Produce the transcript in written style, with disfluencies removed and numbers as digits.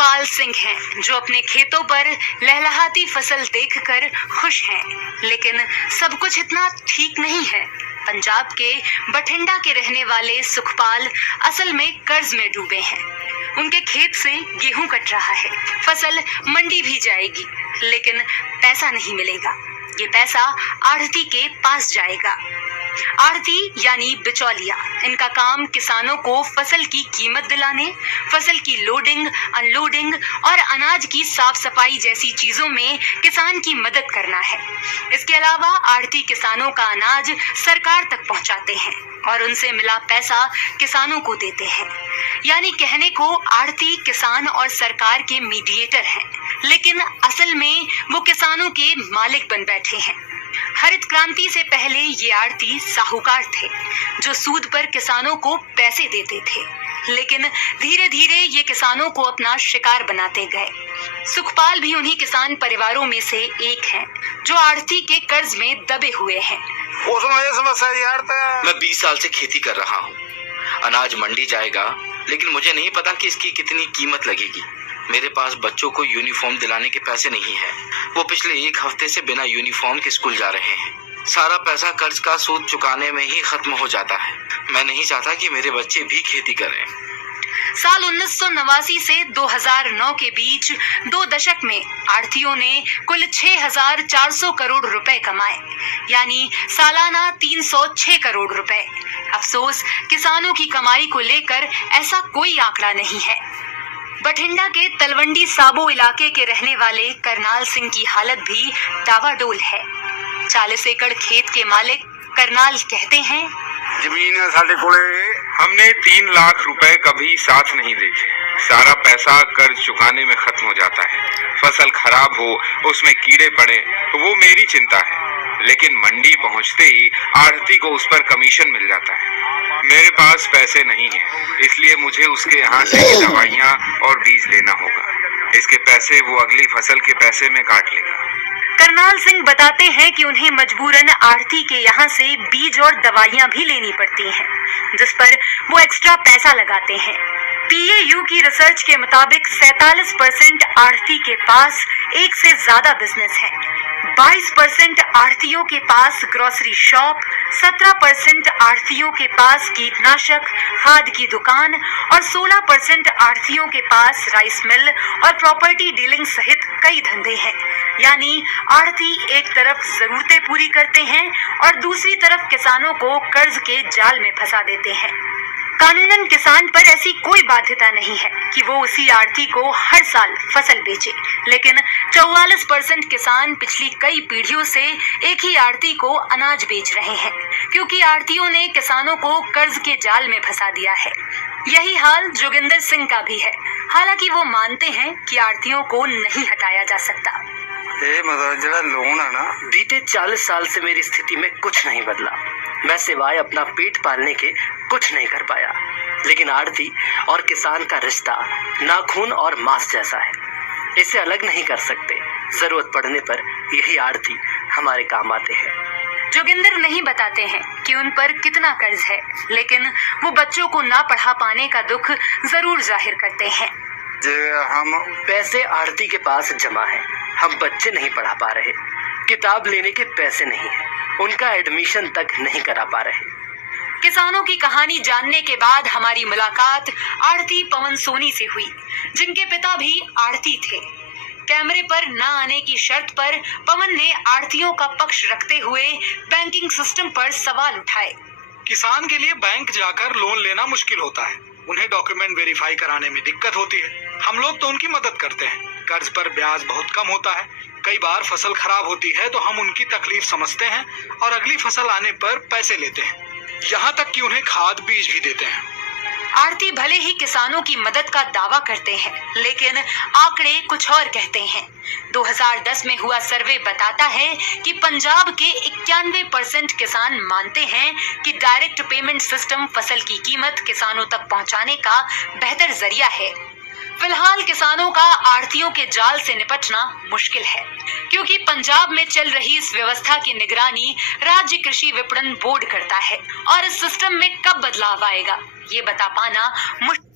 सुखपाल सिंह हैं, जो अपने खेतों पर लहलहाती फसल देखकर खुश हैं, लेकिन सब कुछ इतना ठीक नहीं है। पंजाब के बठिंडा के रहने वाले सुखपाल असल में कर्ज में डूबे हैं। उनके खेत से गेहूं कट रहा है, फसल मंडी भी जाएगी, लेकिन पैसा नहीं मिलेगा। ये पैसा आढ़ती के पास जाएगा। आढ़ती यानी बिचौलिया, इनका काम किसानों को फसल की कीमत दिलाने, फसल की लोडिंग, अनलोडिंग और अनाज की साफ सफाई जैसी चीजों में किसान की मदद करना है। इसके अलावा आढ़ती किसानों का अनाज सरकार तक पहुंचाते हैं और उनसे मिला पैसा किसानों को देते हैं। यानी कहने को आढ़ती किसान और सरकार के मीडिएटर हैं, लेकिन असल में वो किसानों के मालिक बन बैठे हैं। हरित क्रांति से पहले ये आढ़ती साहूकार थे, जो सूद पर किसानों को पैसे देते थे, लेकिन धीरे धीरे ये किसानों को अपना शिकार बनाते गए। सुखपाल भी उन्हीं किसान परिवारों में से एक हैं, जो आढ़ती के कर्ज में दबे हुए हैं। मैं 20 साल से खेती कर रहा हूँ। अनाज मंडी जाएगा, लेकिन मुझे नहीं पता कि इसकी कितनी कीमत लगेगी। मेरे पास बच्चों को यूनिफॉर्म दिलाने के पैसे नहीं है। वो पिछले 1 हफ्ते से बिना यूनिफॉर्म के स्कूल जा रहे हैं। सारा पैसा कर्ज का सूद चुकाने में ही खत्म हो जाता है। मैं नहीं चाहता कि मेरे बच्चे भी खेती करें। साल 1989 से 2009 के बीच 2 दशक में आढ़तियों ने कुल 6,400 करोड़ रुपए कमाए, यानी सालाना 306 करोड़ रुपए। अफसोस, किसानों की कमाई को लेकर ऐसा कोई आंकड़ा नहीं है। बठिंडा के तलवंडी साबो इलाके के रहने वाले करनाल सिंह की हालत भी डावाडोल है। 40 एकड़ खेत के मालिक करनाल कहते हैं, जमीन है साढ़े कोले, हमने 3 लाख रुपए कभी साथ नहीं देखे। सारा पैसा कर्ज चुकाने में खत्म हो जाता है। फसल खराब हो, उसमें कीड़े पड़े, तो वो मेरी चिंता है, लेकिन मंडी पहुंचते ही आढ़ती को उस पर कमीशन मिल जाता है। मेरे पास पैसे नहीं है, इसलिए मुझे उसके यहाँ से ही दवाइयाँ और बीज लेना होगा। इसके पैसे वो अगली फसल के पैसे में काट लेगा। करनाल सिंह बताते हैं कि उन्हें मजबूरन आढ़ती के यहाँ से बीज और दवाइयाँ भी लेनी पड़ती हैं, जिस पर वो एक्स्ट्रा पैसा लगाते हैं। PAU की रिसर्च के मुताबिक 47% आढ़ती के पास एक से ज्यादा बिजनेस है। 22% आढ़तियों के पास ग्रोसरी शॉप, 17% आढ़तियों के पास कीटनाशक, खाद की दुकान और 16% आढ़तियों के पास राइस मिल और प्रॉपर्टी डीलिंग सहित कई धंधे हैं। यानी आढ़ती एक तरफ जरूरतें पूरी करते हैं और दूसरी तरफ किसानों को कर्ज के जाल में फंसा देते हैं। कानूनन किसान पर ऐसी कोई बाध्यता नहीं है कि वो उसी आढ़ती को हर साल फसल बेचे, लेकिन 44% किसान पिछली कई पीढ़ियों से एक ही आढ़ती को अनाज बेच रहे हैं, क्योंकि आढ़तियों ने किसानों को कर्ज के जाल में फंसा दिया है। यही हाल जोगिंदर सिंह का भी है, हालांकि वो मानते हैं कि आढ़तियों को नहीं हटाया जा सकता। मतलब जरा लोन है ना, बीते 40 साल से मेरी स्थिति में कुछ नहीं बदला। मैं सिवाय अपना पेट पालने के कुछ नहीं कर पाया, लेकिन आढ़ती और किसान का रिश्ता नाखून और मांस जैसा है। इसे अलग नहीं कर सकते। जरूरत पड़ने पर यही आढ़ती हमारे काम आते हैं। जोगिंदर नहीं बताते हैं कि उन पर कितना कर्ज है, लेकिन वो बच्चों को ना पढ़ा पाने का दुख जरूर जाहिर करते हैं। हम पैसे आढ़ती के पास जमा है, हम बच्चे नहीं पढ़ा पा रहे, किताब लेने के पैसे नहीं है, उनका एडमिशन तक नहीं करा पा रहे। किसानों की कहानी जानने के बाद हमारी मुलाकात आढ़ती पवन सोनी से हुई, जिनके पिता भी आढ़ती थे। कैमरे पर न आने की शर्त पर पवन ने आढ़तियों का पक्ष रखते हुए बैंकिंग सिस्टम पर सवाल उठाए। किसान के लिए बैंक जाकर लोन लेना मुश्किल होता है, उन्हें डॉक्यूमेंट वेरीफाई कराने में दिक्कत होती है। हम लोग तो उनकी मदद करते हैं। कर्ज पर ब्याज बहुत कम होता है। कई बार फसल खराब होती है तो हम उनकी तकलीफ समझते हैं और अगली फसल आने पर पैसे लेते हैं, यहाँ तक कि उन्हें खाद बीज भी देते हैं। आढ़ती भले ही किसानों की मदद का दावा करते हैं, लेकिन आंकड़े कुछ और कहते हैं। 2010 में हुआ सर्वे बताता है कि पंजाब के 91% किसान मानते हैं कि डायरेक्ट पेमेंट सिस्टम फसल की कीमत किसानों तक पहुंचाने का बेहतर जरिया है। फिलहाल किसानों का आढ़तियों के जाल से निपटना मुश्किल है, क्योंकि पंजाब में चल रही इस व्यवस्था की निगरानी राज्य कृषि विपणन बोर्ड करता है और इस सिस्टम में कब बदलाव आएगा ये बता पाना मुश्किल